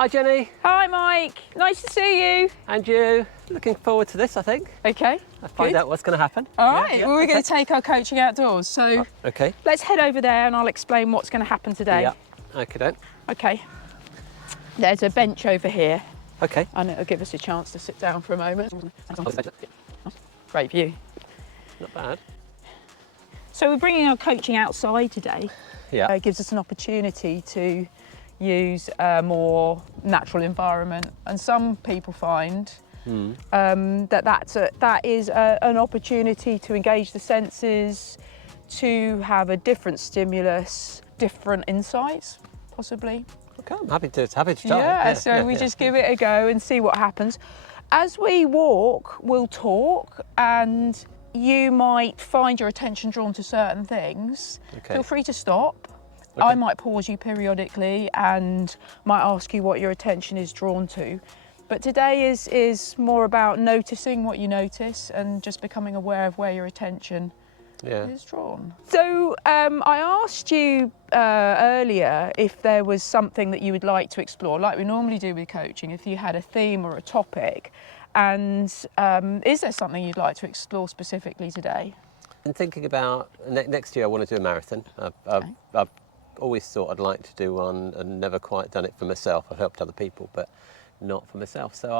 Hi Jenny. Hi Mike, nice to see you. And you. Looking forward to this, I think. Okay, I'll find out what's going to happen. All right, well, we're going to take our coaching outdoors. So Okay. let's head over there and I'll explain what's going to happen today. Yeah. Okay then. Okay. There's a bench over here Okay. and it'll give us a chance to sit down for a moment. Great view. Not bad. So we're bringing our coaching outside today. Yeah. It gives us an opportunity to use a more natural environment, and some people find that is an opportunity to engage the senses, to have a different stimulus, different insights, possibly. Okay, I'm happy to try. So we just give it a go and see what happens. As we walk, we'll talk, and you might find your attention drawn to certain things. Okay. Feel free to stop. Okay. I might pause you periodically and might ask you what your attention is drawn to. But today is more about noticing what you notice and just becoming aware of where your attention is drawn. So I asked you earlier if there was something that you would like to explore, like we normally do with coaching, if you had a theme or a topic. And is there something you'd like to explore specifically today? I'm thinking about next year I want to do a marathon. I've always thought I'd like to do one and never quite done it for myself. I've helped other people, but not for myself. So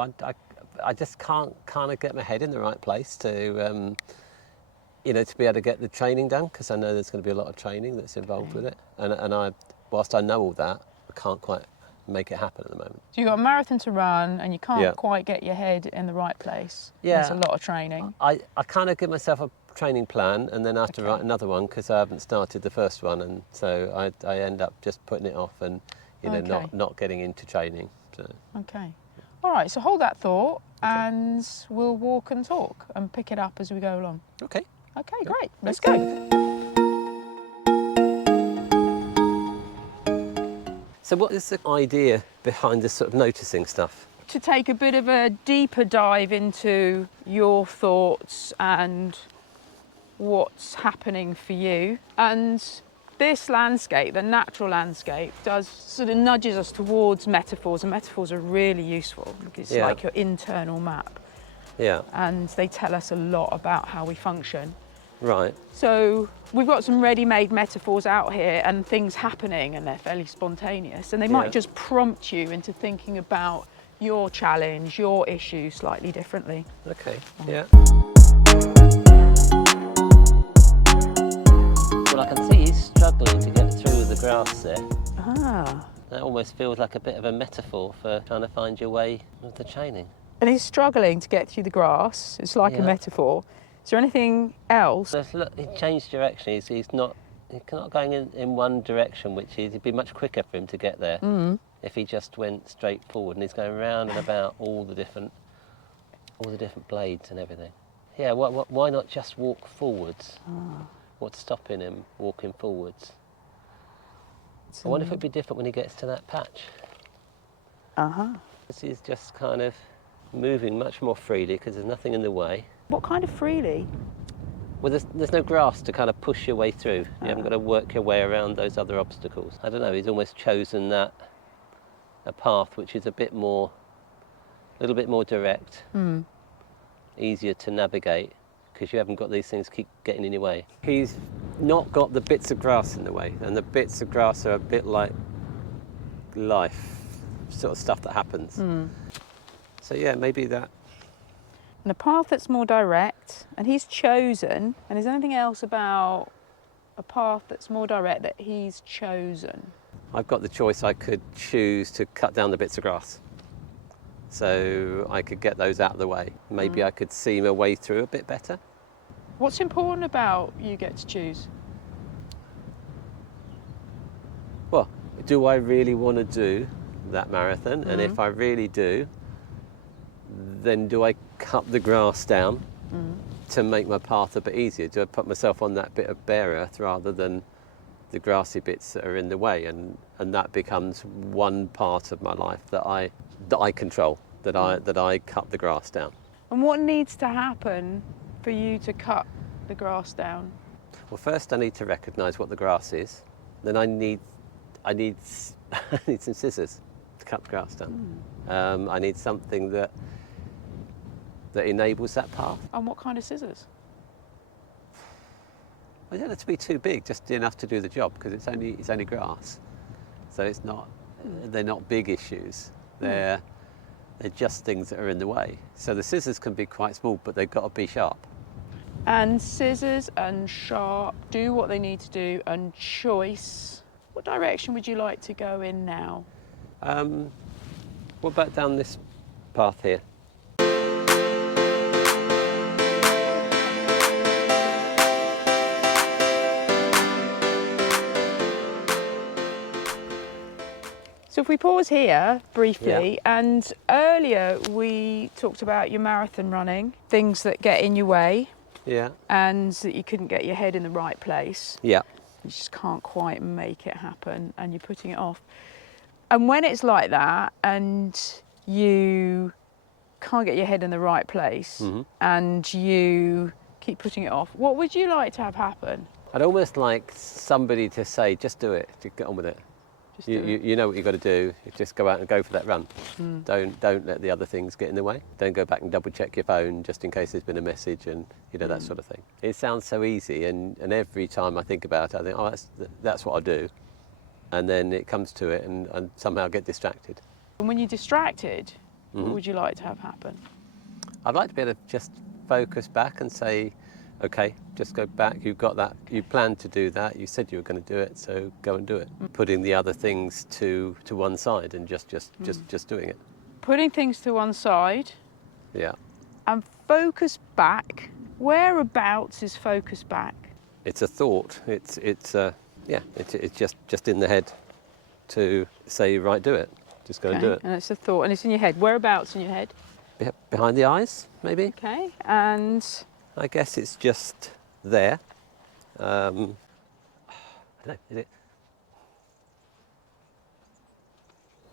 I just can't kind of get my head in the right place to, to be able to get the training done, because I know there's going to be a lot of training that's involved with it. And whilst I know all that, I can't quite make it happen at the moment. So you've got a marathon to run and you can't quite get your head in the right place. Yeah. There's a lot of training. I kind of give myself a training plan and then I have to write another one because I haven't started the first one, and so I end up just putting it off and not getting into training. So. Okay. All right, so hold that thought and we'll walk and talk and pick it up as we go along. Okay. Okay, great. Let's go. So what is the idea behind this sort of noticing stuff? To take a bit of a deeper dive into your thoughts and what's happening for you. And this landscape, the natural landscape, does sort of nudges us towards metaphors, and metaphors are really useful because it's like your internal map. Yeah. And they tell us a lot about how we function. Right. So we've got some ready-made metaphors out here and things happening, and they're fairly spontaneous, and they might just prompt you into thinking about your challenge, your issue slightly differently. Okay. Yeah. Well, I can see he's struggling to get through the grass there. Ah. That almost feels like a bit of a metaphor for trying to find your way with the training. And he's struggling to get through the grass. It's like a metaphor. Is there anything else? Look, he changed direction. He's not going in one direction, which it'd be much quicker for him to get there if he just went straight forward. And he's going round and about all the different blades and everything. Yeah, why not just walk forwards? What's stopping him walking forwards? I wonder if it'd be different when he gets to that patch. He's just kind of moving much more freely because there's nothing in the way. What kind of freely? Well, there's no grass to kind of push your way through. You haven't got to work your way around those other obstacles. I don't know, he's almost chosen a path which is a little bit more direct, easier to navigate, because you haven't got these things keep getting in your way. He's not got the bits of grass in the way, and the bits of grass are a bit like life, sort of stuff that happens. So yeah, maybe that. And a path that's more direct, and he's chosen. And is there anything else about a path that's more direct that he's chosen? I've got the choice. I could choose to cut down the bits of grass, so I could get those out of the way. Maybe I could see my way through a bit better. What's important about you get to choose? Well, do I really want to do that marathon? And if I really do, then do I cut the grass down to make my path a bit easier? Do I put myself on that bit of bare earth rather than the grassy bits that are in the way? And that becomes one part of my life that I control, that I cut the grass down. And what needs to happen for you to cut the grass down? Well, first I need to recognise what the grass is. Then I need some scissors. to cut the grass down. I need something that enables that path. And what kind of scissors? I don't have to be too big, just enough to do the job, because it's only grass, so it's not. They're not big issues. They're just things that are in the way. So the scissors can be quite small, but they've got to be sharp. And scissors and sharp, do what they need to do, and choice. What direction would you like to go in now? What about down this path here? So if we pause here briefly, and earlier we talked about your marathon running, things that get in your way, Yeah. and that you couldn't get your head in the right place. Yeah. You just can't quite make it happen, and you're putting it off. And when it's like that, and you can't get your head in the right place, and you keep putting it off, what would you like to have happen? I'd almost like somebody to say, just do it, just get on with it. Just do it. You know what you've got to do. You just go out and go for that run. Don't let the other things get in the way. Don't go back and double check your phone just in case there's been a message and that sort of thing. It sounds so easy, and every time I think about it, I think, oh, that's what I do. And then it comes to it, and somehow I get distracted. And when you're distracted, what would you like to have happen? I'd like to be able to just focus back and say, okay, just go back. You've got that. You planned to do that. You said you were going to do it, so go and do it. Putting the other things to one side and just doing it. Putting things to one side Yeah. and focus back. Whereabouts is focus back? It's a thought. It's just in the head to say, right, do it. Just go and do it. And it's a thought, and it's in your head. Whereabouts in your head? Behind the eyes, maybe. Okay, and I guess it's just there. I don't know, is it?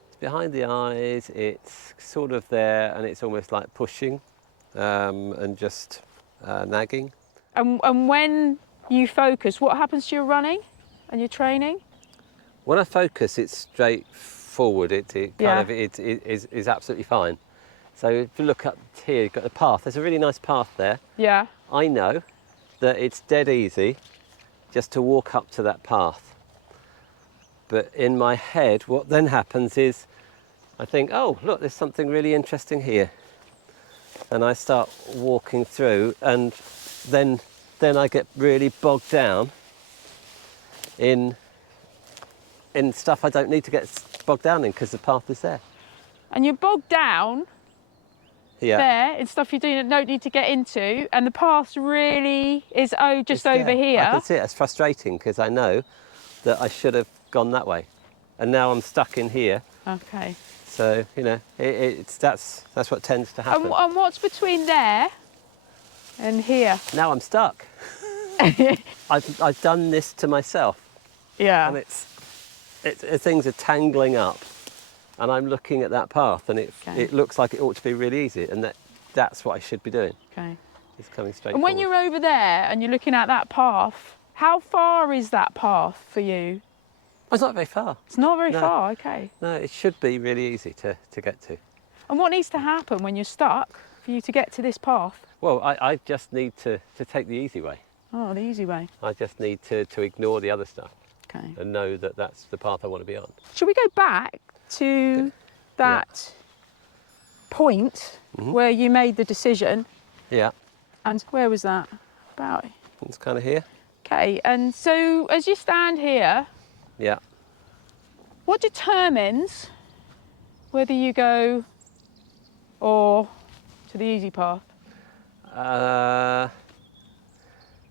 It's behind the eyes, it's sort of there, and it's almost like pushing and just nagging. and when you focus, what happens to your running and your training? When I focus, it's straightforward. It Yeah. is absolutely fine. So if you look up here, you've got the path. There's a really nice path there. Yeah. I know that it's dead easy just to walk up to that path. But in my head, what then happens is I think, oh, look, there's something really interesting here. And I start walking through, and then I get really bogged down in stuff I don't need to get bogged down in because the path is there. And you're bogged down there in stuff you don't need to get into, and the path really is just It's over there. here. I can see it. It's frustrating because I know that I should have gone that way, and now I'm stuck in here. Okay. So that's what tends to happen. And what's between there and here? Now I'm stuck. I've done this to myself, Yeah. and things are tangling up, and I'm looking at that path, and it looks like it ought to be really easy, and that's what I should be doing. Okay. It's coming straight. And when forward. you're over there and you're looking at that path, how far is that path for you? Oh, it's not very far. It's not very No. far, okay. No, it should be really easy to get to. And what needs to happen when you're stuck for you to get to this path? Well, I just need to take the easy way. Oh, the easy way. I just need to ignore the other stuff Okay. and know that that's the path I want to be on. Shall we go back to that point where you made the decision? Yeah, And where was that? About. it's kind of here. Okay, and so as you stand here, Yeah. what determines whether you go or to the easy path?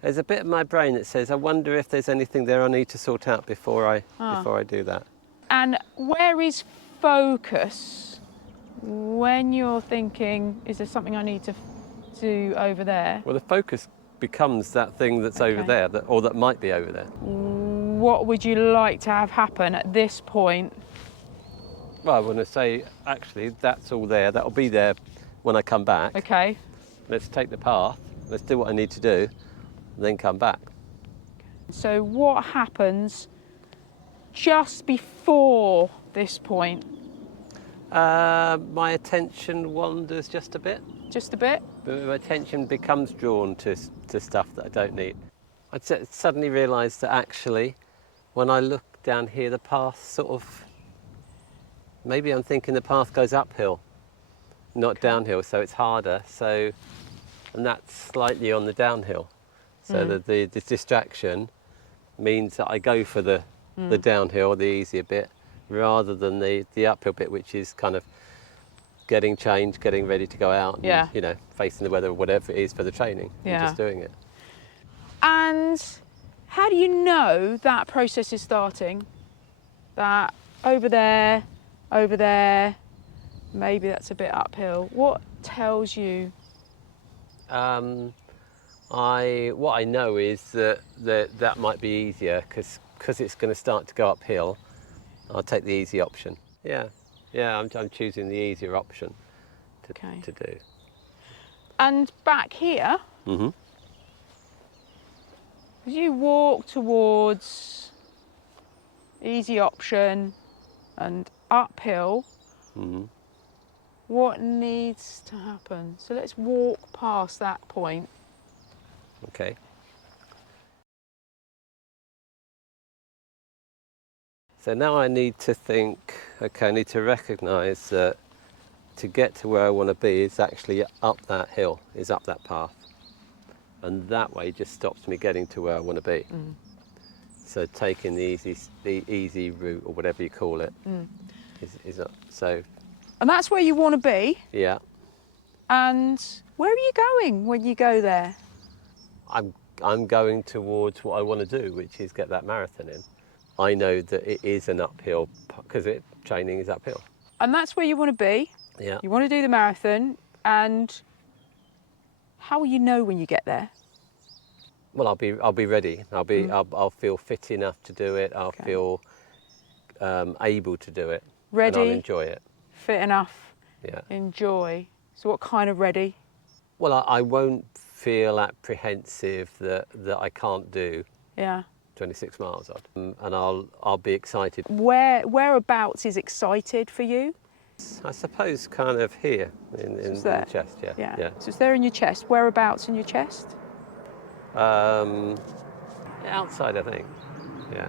There's a bit of my brain that says, I wonder if there's anything there I need to sort out before I do that. And where is focus when you're thinking, is there something I need to do over there? Well, the focus becomes that thing that's over Okay. there, or that might be over there. What would you like to have happen at this point? Well, I want to say, actually, that's all there. That'll be there when I come back. Okay. Let's take the path. Let's do what I need to do, and then come back. So what happens just before this point? My attention wanders just a bit. Just a bit? But my attention becomes drawn to stuff that I don't need. I suddenly realised that actually, when I look down here, the path sort of, maybe I'm thinking the path goes uphill, not downhill, so it's harder. So, and that's slightly on the downhill. So the distraction means that I go for the downhill, the easier bit, rather than the uphill bit, which is kind of getting changed, getting ready to go out, and, you know, facing the weather or whatever it is for the training, and just doing it. And how do you know that process is starting? That over there, maybe that's a bit uphill. What tells you? What I know is that might be easier because it's going to start to go uphill. I'll take the easy option. Yeah, I'm choosing the easier option to do. And back here, as you walk towards easy option and uphill, what needs to happen? So let's walk past that point. Okay. So now I need to think, okay, I need to recognise that to get to where I want to be is actually up that hill, is up that path. And that way just stops me getting to where I want to be. So taking the easy route, or whatever you call it, is up. So. And that's where you want to be. Yeah. And where are you going when you go there? I'm going towards what I want to do, which is get that marathon in. I know that it is an uphill because training is uphill. And that's where you want to be. Yeah. You want to do the marathon, and how will you know when you get there? Well, I'll be ready. I'll feel fit enough to do it. I'll feel able to do it. Ready. And I'll enjoy it. Fit enough. Yeah. Enjoy. So what kind of ready? Well, I won't feel apprehensive that I can't do 26 miles odd, and I'll be excited. Whereabouts is excited for you? I suppose kind of here in the chest. Yeah. So it's there in your chest. Whereabouts in your chest? Outside, I think. Yeah.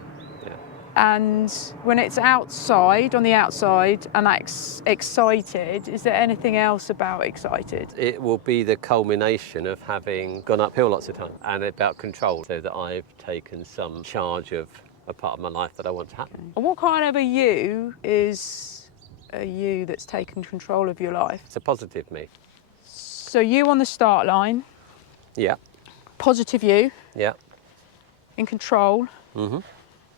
And when it's outside, on the outside, and that's excited, is there anything else about excited? It will be the culmination of having gone uphill lots of times, and about control, so that I've taken some charge of a part of my life that I want to have. And what kind of a you is a you that's taken control of your life? It's a positive me. So you on the start line. Yeah. Positive you. Yeah. In control.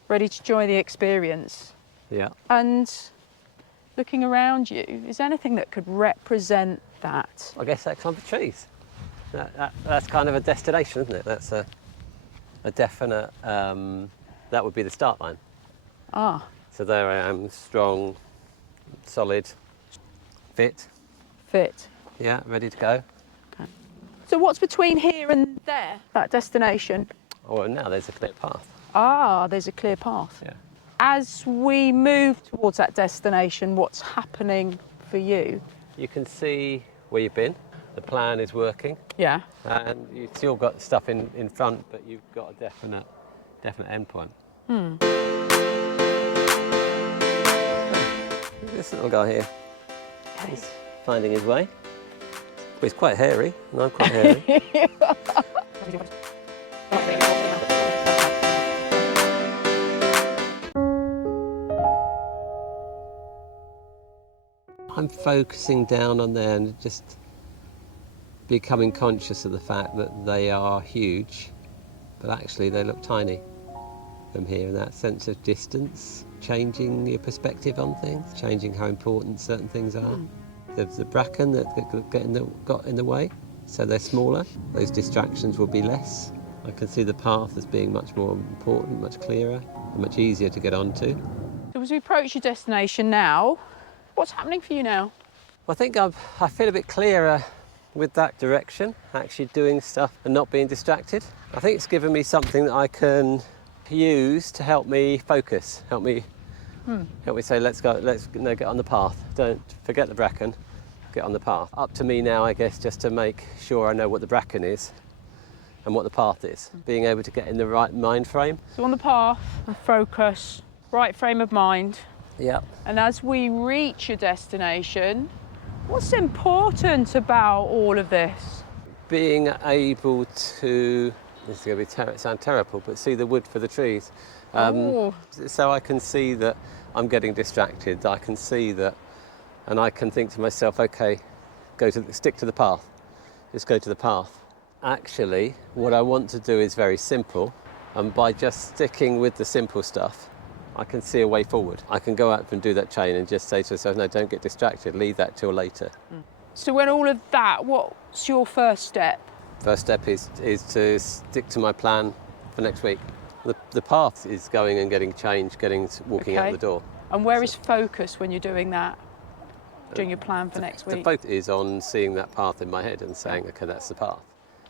Ready to join the experience. Yeah. And looking around you, is there anything that could represent that? I guess that clump of trees. That's kind of a destination, isn't it? That's a definite, that would be the start line. So there I am, strong, solid, fit. Yeah, ready to go. So what's between here and there, that destination? Oh, now there's a clear path. There's a clear path. Yeah. As we move towards that destination, what's happening for you? You can see where you've been. The plan is working. Yeah. And you've still got stuff in front, but you've got a definite end point. This little guy here. He's finding his way. Well, he's quite hairy, and I'm quite hairy. I'm focusing down on there and just becoming conscious of the fact that they are huge, but actually they look tiny from here, and that sense of distance, changing your perspective on things, changing how important certain things are. There's the bracken that got in the way, so they're smaller. Those distractions will be less. I can see the path as being much more important, much clearer, and much easier to get onto. So as we approach your destination now, what's happening for you now? Well, I think I feel a bit clearer with that direction, actually doing stuff and not being distracted. I think it's given me something that I can use to help me focus, help me We say, let's get on the path. Don't forget the bracken, get on the path. Up to me now, I guess, just to make sure I know what the bracken is and what the path is. Being able to get in the right mind frame. So on the path, focus, right frame of mind. Yeah. And as we reach a destination, what's important about all of this? Being able to, this is going to sound terrible, but see the wood for the trees. So I can see that I'm getting distracted. I can see that, and I can think to myself, okay, stick to the path. Just go to the path. Actually, what I want to do is very simple, and by just sticking with the simple stuff, I can see a way forward. I can go out and do that chain and just say to myself, no, don't get distracted, leave that till later. So when all of that, what's your first step? First step is to stick to my plan for next week. The path is going and getting changed, walking out the door. And where is focus when you're doing that? Doing your plan for next week? The focus is on seeing that path in my head and saying, okay, that's the path.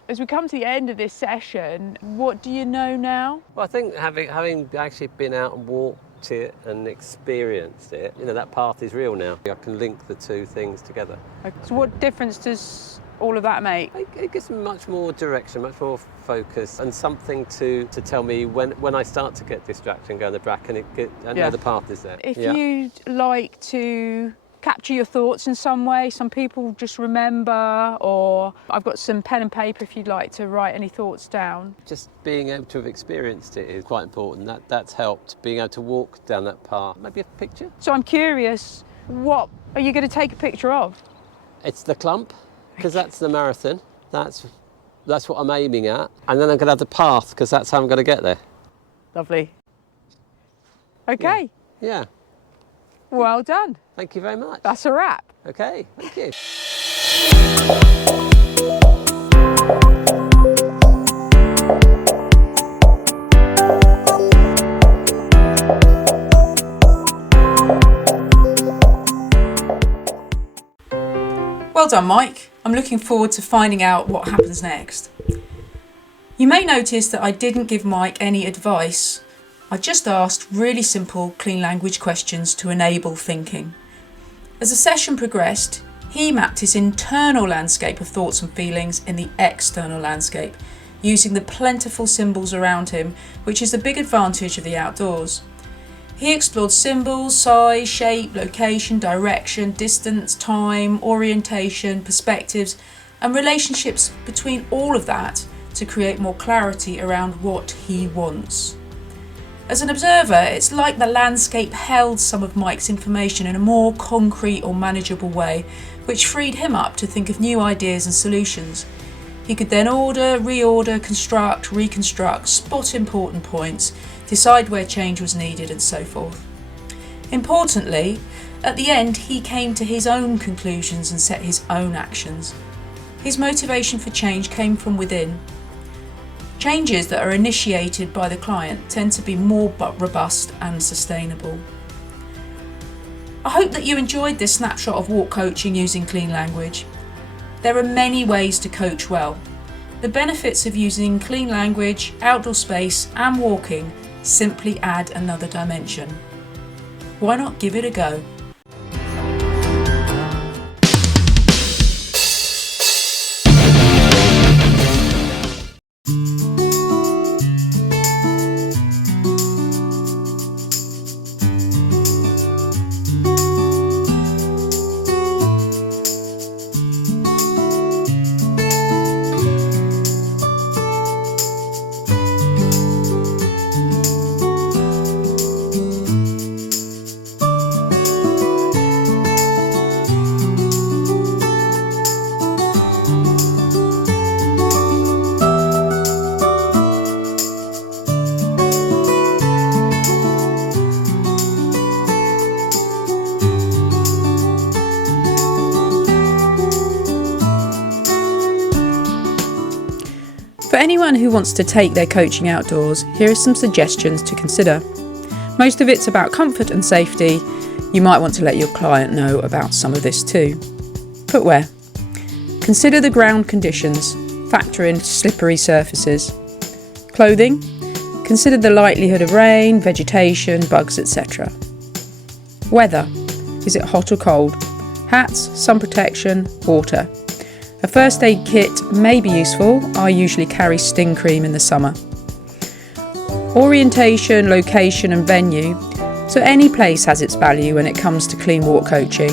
As we come to the end of this session, what do you know now? Well, I think having actually been out and walked it and experienced it, that path is real now. I can link the two things together. So what difference does all of that make? It gives me much more direction, much more focus, and something to tell me when I start to get distracted and go in the bracken, I know the path is there. If you'd like to capture your thoughts in some way, some people just remember, or I've got some pen and paper if you'd like to write any thoughts down. Just being able to have experienced it is quite important. That's helped, being able to walk down that path. Maybe a picture? So I'm curious, what are you going to take a picture of? It's the clump, because that's the marathon. That's what I'm aiming at. And then I'm going to have the path, because that's how I'm going to get there. Lovely. Okay. Yeah. Well done. Thank you very much. That's a wrap. Okay, thank you. Well done, Mike. I'm looking forward to finding out what happens next. You may notice that I didn't give Mike any advice. I just asked really simple, clean language questions to enable thinking. As the session progressed, he mapped his internal landscape of thoughts and feelings in the external landscape, using the plentiful symbols around him, which is the big advantage of the outdoors. He explored symbols, size, shape, location, direction, distance, time, orientation, perspectives, and relationships between all of that to create more clarity around what he wants. As an observer, it's like the landscape held some of Mike's information in a more concrete or manageable way, which freed him up to think of new ideas and solutions. He could then order, reorder, construct, reconstruct, spot important points, decide where change was needed, and so forth. Importantly, at the end, he came to his own conclusions and set his own actions. His motivation for change came from within. Changes that are initiated by the client tend to be more robust and sustainable. I hope that you enjoyed this snapshot of walk coaching using clean language. There are many ways to coach well. The benefits of using clean language, outdoor space, and walking simply add another dimension. Why not give it a go? For anyone who wants to take their coaching outdoors, here are some suggestions to consider. Most of it's about comfort and safety. You might want to let your client know about some of this too. Footwear. Consider the ground conditions. Factor in slippery surfaces. Clothing. Consider the likelihood of rain, vegetation, bugs, etc. Weather. Is it hot or cold? Hats, sun protection, water. A first aid kit may be useful. I usually carry sting cream in the summer. Orientation, location and venue. So any place has its value when it comes to clean walk coaching.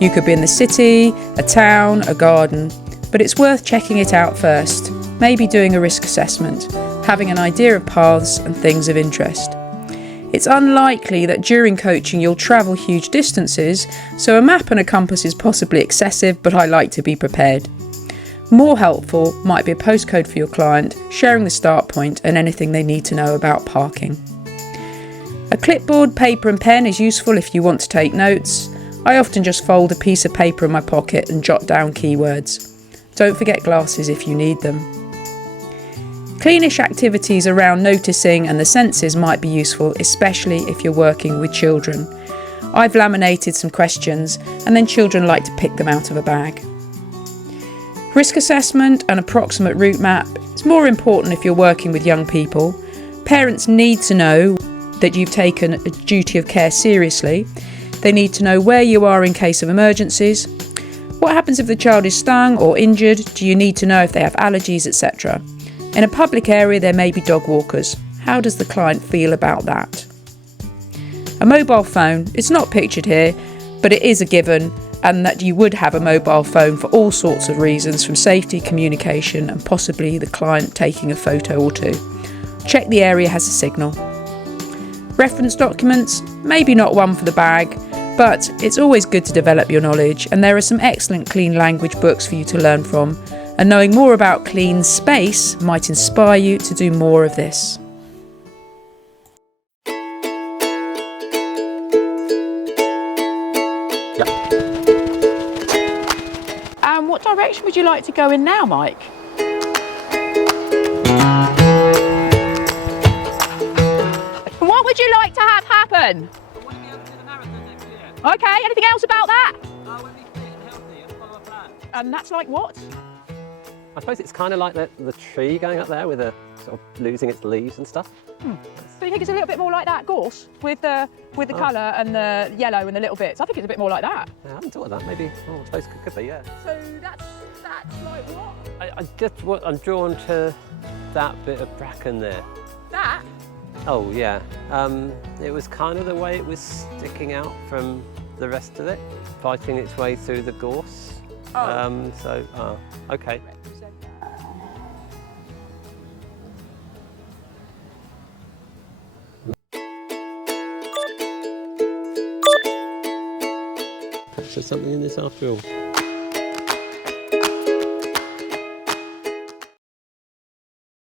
You could be in the city, a town, a garden, but it's worth checking it out first. Maybe doing a risk assessment, having an idea of paths and things of interest. It's unlikely that during coaching you'll travel huge distances, so a map and a compass is possibly excessive, but I like to be prepared. More helpful might be a postcode for your client, sharing the start point and anything they need to know about parking. A clipboard, paper and pen is useful if you want to take notes. I often just fold a piece of paper in my pocket and jot down keywords. Don't forget glasses if you need them. Cleanish activities around noticing and the senses might be useful, especially if you're working with children. I've laminated some questions and then children like to pick them out of a bag. Risk assessment and approximate route map is more important if you're working with young people. Parents need to know that you've taken a duty of care seriously. They need to know where you are in case of emergencies. What happens if the child is stung or injured? Do you need to know if they have allergies, etc.? In a public area there may be dog walkers. How does the client feel about that? A mobile phone, it's not pictured here, but it is a given, and that you would have a mobile phone for all sorts of reasons, from safety, communication and possibly the client taking a photo or two. Check the area has a signal. Reference documents, maybe not one for the bag, but it's always good to develop your knowledge, and there are some excellent clean language books for you to learn from, and knowing more about clean space might inspire you to do more of this. And what direction would you like to go in now, Mike? What would you like to have happen? I want to be able to do the marathon next year. Okay, anything else about that? I want to be fit and healthy and follow a plan. And that's like what? I suppose it's kind of like the tree going up there with a sort of losing its leaves and stuff. So you think it's a little bit more like that gorse with the colour and the yellow and the little bits? I think it's a bit more like that. Yeah, I haven't thought of that. Maybe, I suppose it could be, yeah. So that's like what? I'm drawn to that bit of bracken there. That? Oh yeah, it was kind of the way it was sticking out from the rest of it, fighting its way through the gorse. Okay. Perhaps there's something in this after all.